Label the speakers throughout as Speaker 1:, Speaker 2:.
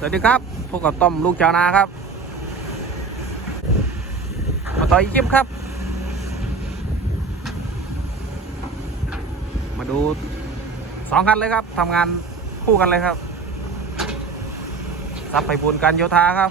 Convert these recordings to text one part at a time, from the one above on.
Speaker 1: สวัสดีครับ พบกกับต้อมลูกชาวนาครับ มาต่ออีกคลิปครับ มาดูสองคันเลยครับทำงานคู่กันเลยครับซับไปบุญการโยธาครับ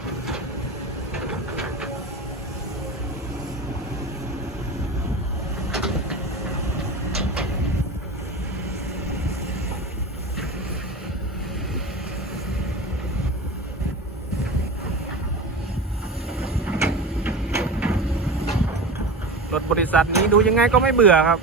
Speaker 1: รถบริษัทนี้ดูยังไงก็ไม่เบื่อครับ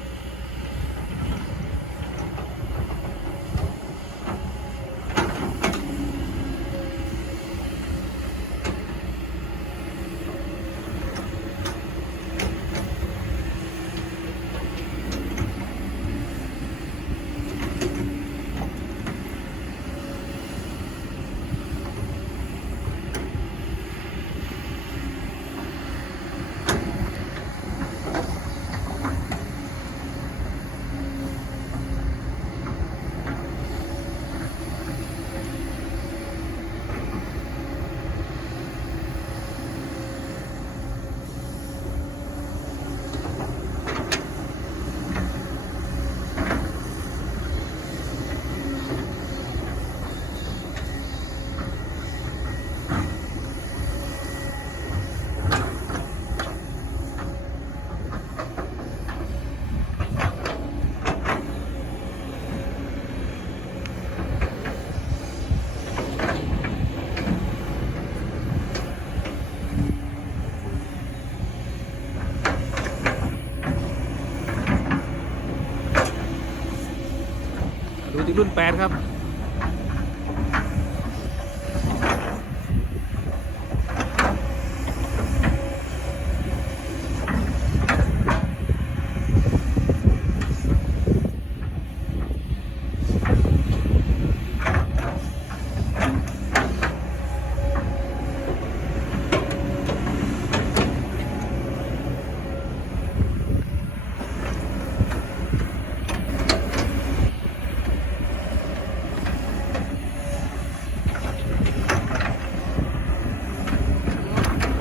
Speaker 1: รุ่น 8 ครับ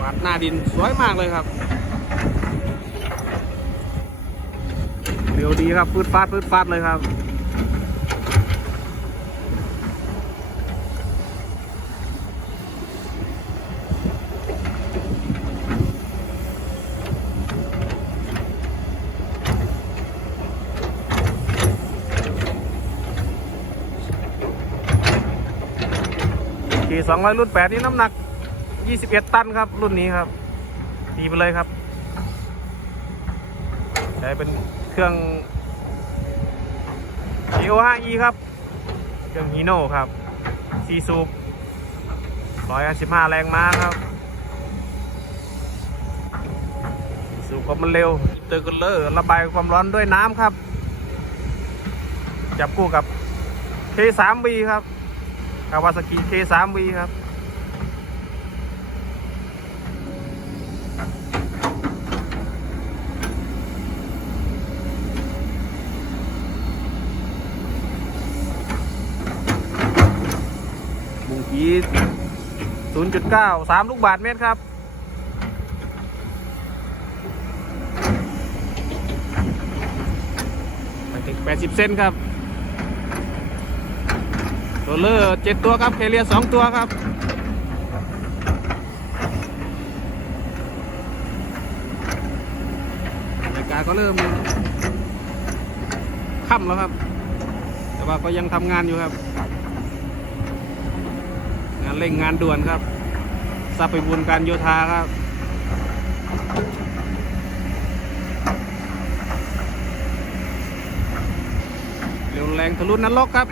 Speaker 1: วาด หน้าดินสวยมากเลยครับเร็วดีครับฟืดฟาดฟืดฟาดเลยครับ ขี่200รุ่น8นี่น้ำหนัก 21 ตันครับ รุ่นนี้ครับตีไปเลยครับใช้เป็นเครื่อง Geo 5e ครับ เครื่องฮีโน่ครับซีซูป115 แรงม้าครับสูบความเร็วเตอร์กุลเลอร์ระบายความร้อนด้วยน้ำครับ จับคู่กับ K3V ครับคาวาซากิ K3V ครับบุงกี0.9 3ลูกบาทเมตรครับ ไปถึง80เซนครับโรลเลอร์7ตัวครับ เคเลียร์2ตัวครับรายการก็เริ่มค่ำแล้วครับ แต่ว่าก็ยังทำงานอยู่ครับ งานเร่งงานด่วนครับทรัพย์ไปบุญการโยธาครับเร็วแรงทะลุนรกครับ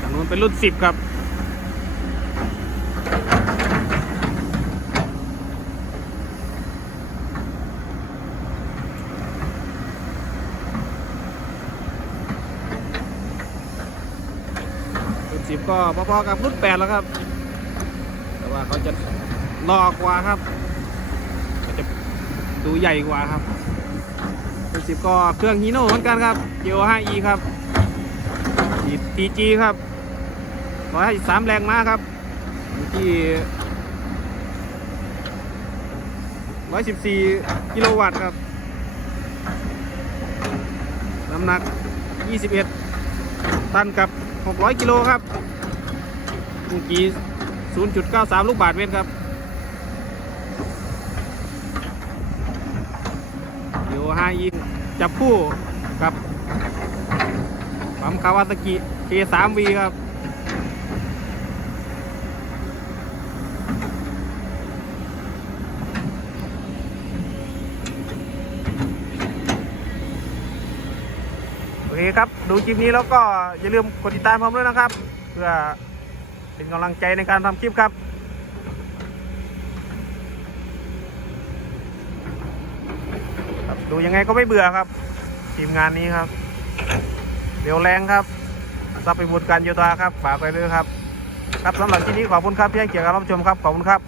Speaker 1: ทางนู้นเป็นรุ่นสิบครับ สิบก็พอๆกับรุ่นแปดแล้วครับ แต่ว่าเขาจะหลอกกว่าครับจะดูใหญ่กว่าครับเป็นสิบก็เครื่องฮีโน่เหมือนกันครับ Geo 5e ครับ TG ครับ153แรงม้าครับอยู่ที่114กิโลวัตต์ครับ น้ำหนัก21ตันกับ 600 กิโลครับเมื่อกี้ 0.93 ลูกบาทเมตรครับ เดี๋ยวห้ายิงจับคู่กับปั๊มคาวาซากิ K3V ครับ คครับ ดูคลิปนี้แล้วก็อย่าลืมกดติดตามผมด้วยนะครับ เพื่อเป็นกำลังใจในการทำคลิปครับครับ ดูยังไงก็ไม่เบื่อครับ ทีมงานนี้ครับเดี๋ยวแรงครับทรัพย์ไปบุญการโยธาครับ ฝากไปด้วยครับ ครับสำหรับที่นี้ขอบคุณครับที่ให้เกียรติการรับชมครับ ขอบคุณครับ